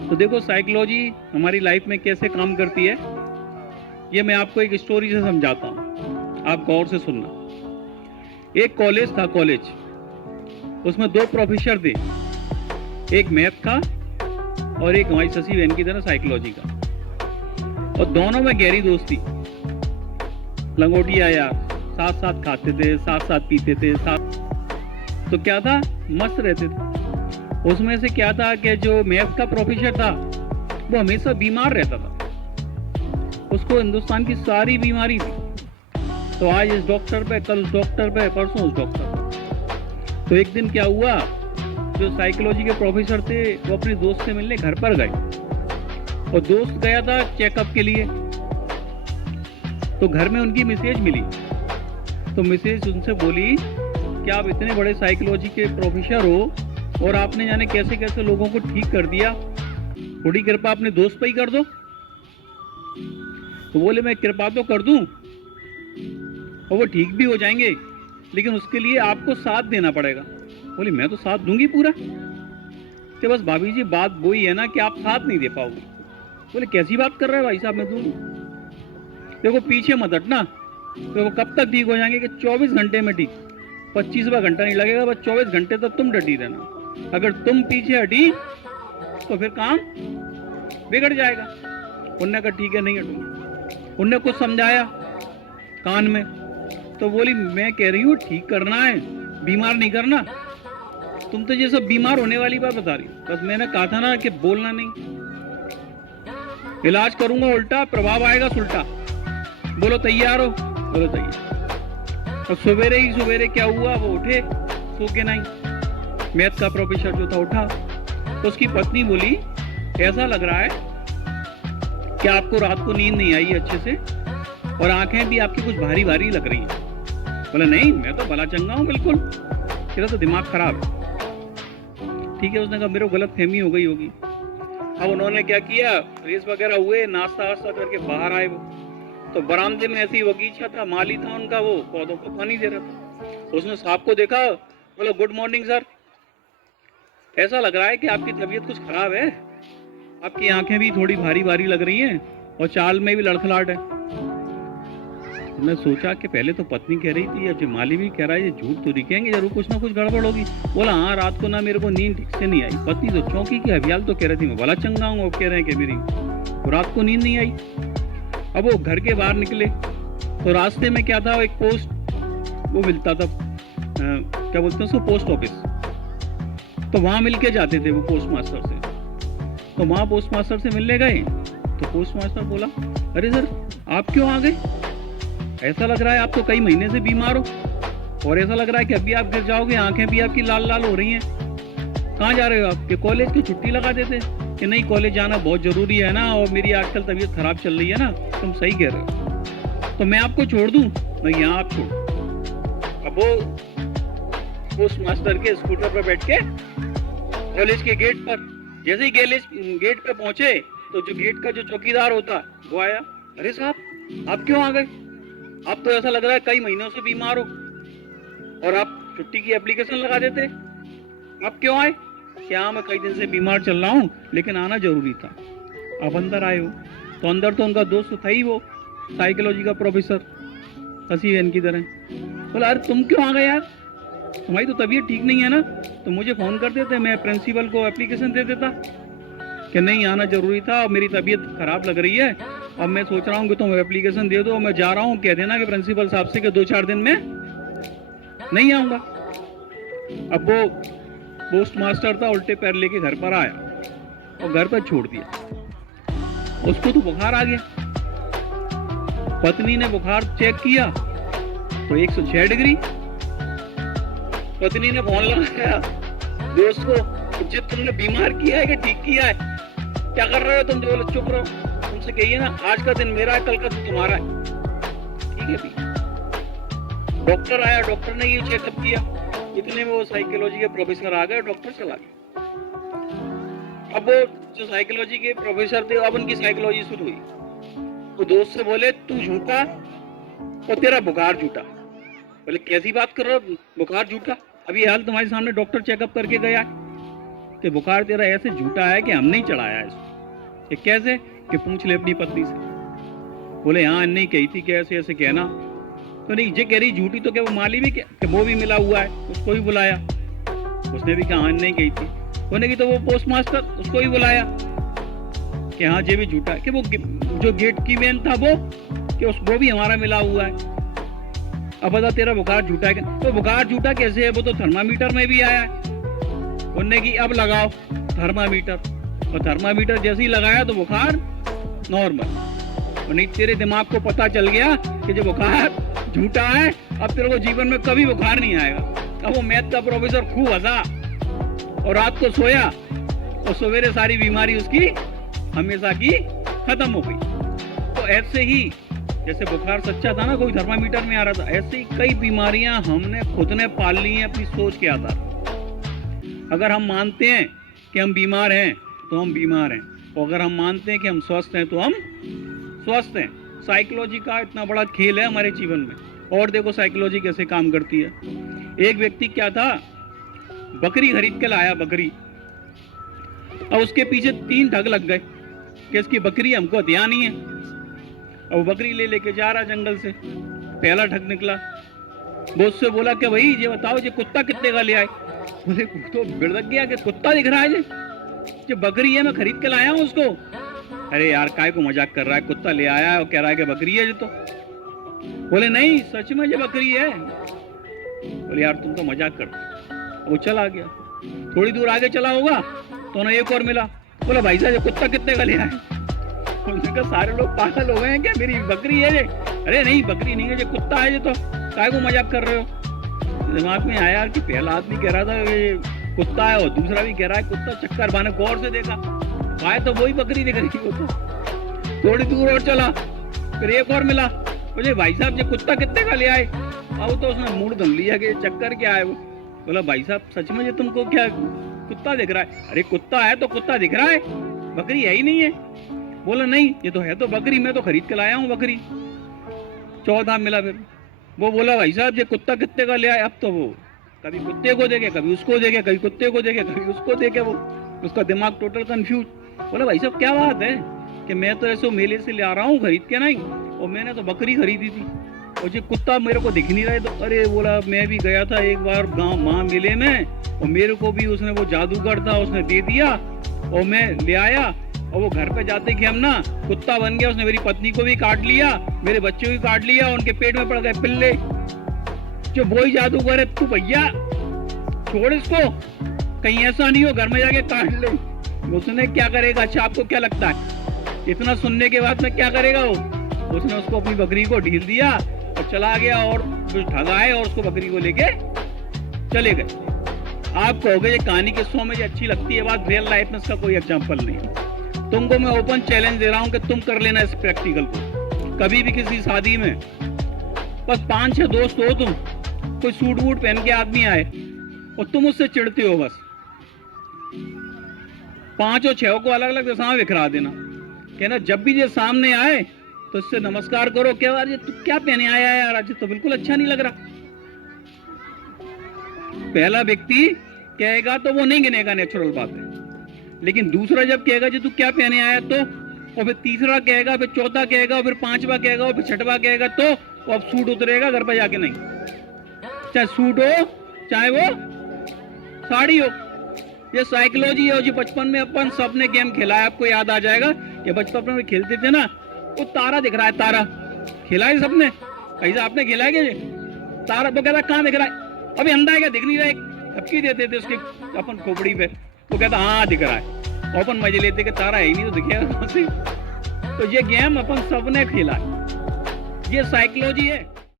तो देखो साइकोलॉजी हमारी लाइफ में कैसे काम करती है, ये मैं आपको एक स्टोरी से समझाता हूँ, आप गौर से सुनना। एक कॉलेज था, कॉलेज, उसमें दो प्रोफेसर थे, एक मैथ का और एक हमारी शशि बहन की तरह साइकोलॉजी का, और दोनों में गहरी दोस्ती, लंगोटिया यार, साथ साथ खाते थे, साथ साथ पीते थे, साथ। तो क्या था, मस्त रहते थे। उसमें से क्या था कि जो मैथ का प्रोफेसर था वो हमेशा बीमार रहता था, उसको हिंदुस्तान की सारी बीमारी थी। तो आज इस डॉक्टर पे, कल उस डॉक्टर पे, परसों उस डॉक्टर पे। तो एक दिन क्या हुआ, जो साइकोलॉजी के प्रोफेसर थे वो अपने दोस्त से मिलने घर पर गए, और दोस्त गया था चेकअप के लिए। तो घर में उनकी मैसेज मिली, तो मैसेज उनसे बोली कि आप इतने बड़े साइकोलॉजी के प्रोफेसर हो और आपने जाने कैसे कैसे लोगों को ठीक कर दिया, थोड़ी कृपा अपने दोस्त पे ही कर दो। तो बोले मैं कृपा तो कर दूं और वो ठीक भी हो जाएंगे, लेकिन उसके लिए आपको साथ देना पड़ेगा। बोली मैं तो साथ दूंगी पूरा। कि बस भाभी जी बात वही है ना कि आप साथ नहीं दे पाओगे। बोले कैसी बात कर रहे हो भाई साहब, मैं दूंगी। देखो पीछे मत हटना, तो वो कब तक ठीक हो जाएंगे कि 24 घंटे में ठीक, 25वां घंटा नहीं लगेगा, बस 24 घंटे तक तुम डटी रहना। अगर तुम पीछे हटी तो फिर काम बिगड़ जाएगा। उनने कहा ठीक है नहीं हटूंगी। उनने कुछ समझाया कान में, तो बोली मैं कह रही हूँ ठीक करना है, बीमार नहीं करना। तुम तो ये सब बीमार होने वाली बात बता रही हो, बस मैंने कहा था ना कि बोलना नहीं, इलाज करूंगा उल्टा, प्रभाव आएगा सुल्टा। बोलो तैयार हो? बोलो तैयार। और सवेरे ही सवेरे क्या हुआ, वो उठे सो के नहीं, मैथ का प्रोफेसर जो था उठा, तो उसकी पत्नी बोली ऐसा लग रहा है कि आपको रात को नींद नहीं आई अच्छे से, और आंखें भी आपकी कुछ भारी भारी लग रही हैं। बोला नहीं मैं तो भला चंगा हूं बिल्कुल, तेरा तो दिमाग खराब है। ठीक है, उसने कहा मेरे को गलत फहमी हो गई होगी। अब उन्होंने क्या किया, फ्रेश वगैरह हुए, नाश्ता वास्ता करके बाहर आए वो, तो बरामदे में ऐसी बगीचा था, माली था उनका, वो पौधों को पानी दे रहा था। उसने साहब को देखा, बोला गुड मॉर्निंग सर, ऐसा लग रहा है कि आपकी तबीयत कुछ खराब है, आपकी आंखें भी थोड़ी भारी भारी लग रही हैं और चाल में भी लड़खड़ाहट है। मैं सोचा कि पहले तो पत्नी कह रही थी, अब माली भी कह रहा है, ये झूठ तो दिखेंगे, जरूर कुछ ना कुछ गड़बड़ होगी। बोला हाँ रात को ना मेरे को नींद ठीक से नहीं आई। पत्नी तो चौंकी की, अभियाल तो कह रही थी मैं भला चंगा हूँ, अब कह रहे हैं कि मेरी तो रात को नींद नहीं आई। अब वो घर के बाहर निकले तो रास्ते में क्या था, एक पोस्ट वो मिलता था, क्या बोलते हैं उसको, पोस्ट ऑफिस। तो वहां मिलके जाते थे वो पोस्ट मास्टर से। तो वहां पोस्ट मास्टर से मिलने गए, तो पोस्ट मास्टर बोला अरे सर आप क्यों आ गए, ऐसा लग रहा है आप तो कई महीने से बीमार हो, और ऐसा लग रहा है कि अभी आप गिर जाओगे, आंखें भी आपकी लाल लाल हो रही हैं। कहाँ जा रहे हो आप? कि कॉलेज की छुट्टी लगा देते। कि नहीं कॉलेज जाना बहुत जरूरी है ना, और मेरी आजकल तबीयत खराब चल रही है ना। तुम सही कह रहे हो, तो मैं आपको छोड़ दूं? नहीं यहाँ आप छोड़। अब वो पोस्ट मास्टर के स्कूटर पर बैठ के कॉलेज के गेट पर, जैसे ही गेट पे पहुंचे, तो जो गेट का जो चौकीदार होता वो आया। अरे साहब आप क्यों आ गए, आप तो ऐसा लग रहा है कई महीनों से बीमार हो, और आप छुट्टी की एप्लीकेशन लगा देते, आप क्यों आए? क्या मैं कई दिन से बीमार चल रहा हूँ, लेकिन आना जरूरी था। आप अंदर आए हो, तो अंदर तो उनका दोस्त था ही वो साइकोलॉजी का प्रोफेसर, शशि बहन की तरह। बोला अरे तुम क्यों आ गए यार, तुम्हारी तो तबीयत ठीक नहीं है ना, तो मुझे फोन कर देते, मैं प्रिंसिपल को एप्लीकेशन दे देता। कि नहीं आना जरूरी था, और मेरी तबीयत खराब लग रही है, अब मैं सोच रहा हूँ कि तुम एप्लीकेशन दे दो, मैं जा रहा हूँ, कह देना कि प्रिंसिपल साहब से कि 2-4 दिन में नहीं आऊंगा। अब वो पोस्ट मास्टर था, उल्टे पैर लेके घर पर आया और घर पर छोड़ दिया। उसको तो बुखार आ गया। पत्नी ने बुखार चेक किया तो 106 डिग्री। पत्नी ने फोन लगाया दोस्त को, जब तुमने बीमार किया है कि ठीक किया है, क्या कर रहे हो तुम? जो बोले चुप रहो, तुमसे कहिए ना आज का दिन मेरा है, कल का दिन तुम्हारा है। ठीक है भी। डॉक्टर आया, डॉक्टर ने ये चेकअप किया, इतने में वो साइकोलॉजी के प्रोफेसर आ गए, डॉक्टर चला गया। अब वो जो साइकोलॉजी के प्रोफेसर थे, अब उनकी साइकोलॉजी शुरू हुई। वो दोस्त से बोले तू झूठा और तेरा बुखार झूठा। बोले कैसी बात कर रहे हो, बुखार झूठा? अभी हाल तुम्हारे सामने डॉक्टर चेकअप करके गया। कि बुखार तेरा ऐसे झूठा है कि हम नहीं चढ़ाया इसको। ये कैसे? कि पूछ ले अपनी पत्नी से। बोले हाँ नहीं कही थी कि ऐसे ऐसे कहना। तो नहीं ये कह रही झूठी, तो क्या वो माली भी कि वो भी मिला हुआ है, उसको भी बुलाया। उसने भी कहा हाँ नहीं कही थी। होने की तो वो पोस्ट मास्टर, उसको भी बुलाया कि हाँ ये भी झूठा है। कि वो जो गेट की मैन था वो कि वो भी हमारा मिला हुआ है। अब बता तेरा बुखार झूठा है। तो बुखार झूठा कैसे है? वो तो थर्मामीटर में भी आया है। उनने की अब लगाओ थर्मामीटर, और थर्मामीटर जैसे ही लगाया तो बुखार नॉर्मल। और नहीं तेरे दिमाग को पता चल गया कि जो बुखार झूठा है, अब तेरे को जीवन में कभी बुखार नहीं आएगा। अब वो मैथ का प्रोफेसर खूब हंसा और रात को सोया और सवेरे सारी बीमारी उसकी हमेशा की खत्म हो गई। तो ऐसे ही जैसे बुखार सच्चा था ना, कोई थर्मामीटर में आ रहा था, ऐसे ही कई बीमारियां हमने खुद ने पाल ली हैं अपनी सोच के आधार पर। अगर हम मानते हैं कि हम बीमार हैं तो हम बीमार हैं, और अगर हम मानते हैं कि हम स्वस्थ हैं तो हम स्वस्थ हैं। साइकोलॉजी का इतना बड़ा खेल है हमारे जीवन में। और देखो साइकोलॉजी कैसे काम करती है। एक व्यक्ति क्या था, बकरी खरीद के लाया, बकरी। अब उसके पीछे 3 ठग लग गए कि इसकी बकरी हमको हथिया नहीं है। अब बकरी ले लेके जा रहा जंगल से। पहला ठग निकला, वो उससे बोला कि भाई ये बताओ ये कुत्ता कितने का ले आए। बोले तो बिड़क गया कि कुत्ता दिख रहा है ये बकरी है, मैं खरीद के लाया हूँ उसको। अरे यार काय को मजाक कर रहा है, कुत्ता ले आया है और कह रहा है कि बकरी है ये तो। बोले नहीं सच में ये बकरी है। बोले यार तुम तो मजाक करते। वो चला गया, थोड़ी दूर आगे चला होगा तो ना एक और मिला। बोला भाई साहब ये कुत्ता कितने का ले आए। उन्होंने कहा सारे लोग पागल हो गए हैं क्या, मेरी बकरी है ये। अरे नहीं बकरी नहीं है ये कुत्ता है ये तो, काय को मजाक कर रहे हो। दिमाग में आया कि पहला आदमी कह रहा था ये कुत्ता है और दूसरा भी कह रहा है कुत्ता। चक्कर बाने गौर से देखा, आए तो वही बकरी दिख रही वो तो। थोड़ी दूर और चला, फिर एक और मिला। बोले भाई साहब ये कुत्ता कितने का ले आए। अब तो उसने मूड दम लिया कि चक्कर क्या है वो। बोला भाई साहब सच में ये तुमको क्या कुत्ता दिख रहा है। अरे कुत्ता है तो कुत्ता दिख रहा है, बकरी है ही नहीं है। बोला नहीं ये तो है तो बकरी, मैं तो खरीद के लाया हूँ बकरी। 14 मिला। फिर वो बोला भाई साहब ये कुत्ता कितने का ले आए। अब तो वो कभी कुत्ते को देखे, कभी उसको देखे, कभी कुत्ते को देखे, कभी उसको देखे। वो उसका दिमाग टोटल कंफ्यूज। बोला भाई साहब क्या बात है कि मैं तो ऐसे मेले से ले आ रहा हूँ खरीद के नहीं, और मैंने तो बकरी खरीदी थी और ये कुत्ता मेरे को दिख नहीं रहा है। तो अरे बोला मैं भी गया था एक बार गाँव माँ मेले में, और मेरे को भी उसने वो जादूगर था उसने दे दिया और मैं ले आया। और वो घर पे जाते कि हम ना कुत्ता बन गया। उसने मेरी पत्नी को भी काट लिया, मेरे बच्चों को भी काट लिया, उनके पेट में पड़ गए पिल्ले। जो वही जादूगर है तू भैया छोड़ इसको, कहीं ऐसा नहीं हो घर में जाके काट ले। उसने क्या करेगा? अच्छा आपको क्या लगता है इतना सुनने के बाद में क्या करेगा वो? उसने उसको अपनी बकरी को ढील दिया और चला गया और कुछ ठगाए और उसको बकरी को लेके चले गए। आप कहोगे ये कहानी किस्सों में ये अच्छी लगती है बात, रियल लाइफ में इसका कोई एग्जाम्पल नहीं। तुमको मैं ओपन चैलेंज दे रहा हूं कि तुम कर लेना इस प्रैक्टिकल को। कभी भी किसी शादी में बस 5-6 दोस्त हो तुम, कोई सूट वूट पहन के आदमी आए और तुम उससे चिढ़ते हो, बस 5 और 6 को अलग अलग दिशा में बिखरा देना। कहना जब भी ये सामने आए तो इससे नमस्कार करो। क्या यार ये तू क्या पहने आया है यार, आज तो बिल्कुल अच्छा नहीं लग रहा। पहला व्यक्ति कहेगा तो वो नहीं गिनेगा, नेचुरल बात है। लेकिन दूसरा जब कहेगा जी तू क्या पहने आया तो, और फिर तीसरा कहेगा, फिर चौथा कहेगा, फिर 5वां कहेगा, और फिर 6वां कहेगा तो अब सूट उतरेगा घर पर जाके नहीं। चाहे सूट हो चाहे वो साड़ी हो। ये साइकोलॉजी है। जो बचपन में अपन सबने गेम खेला है, आपको याद आ जाएगा कि बचपन में खेलते थे ना, वो तारा दिख रहा है, तारा खेला है सबने। ऐसा आपने खेला है क्या? तारा वो कहता कहाँ दिख रहा है, अभी अंधा है क्या, दिख नहीं रहा है। धपकी देते थे उसके अपन खोपड़ी पे, वो कहता हाँ दिख रहा है। अपन मजे लेते कि तारा है ही नहीं तो दिखेगा। तो ये गेम अपन सबने खेला है, ये साइकोलॉजी है।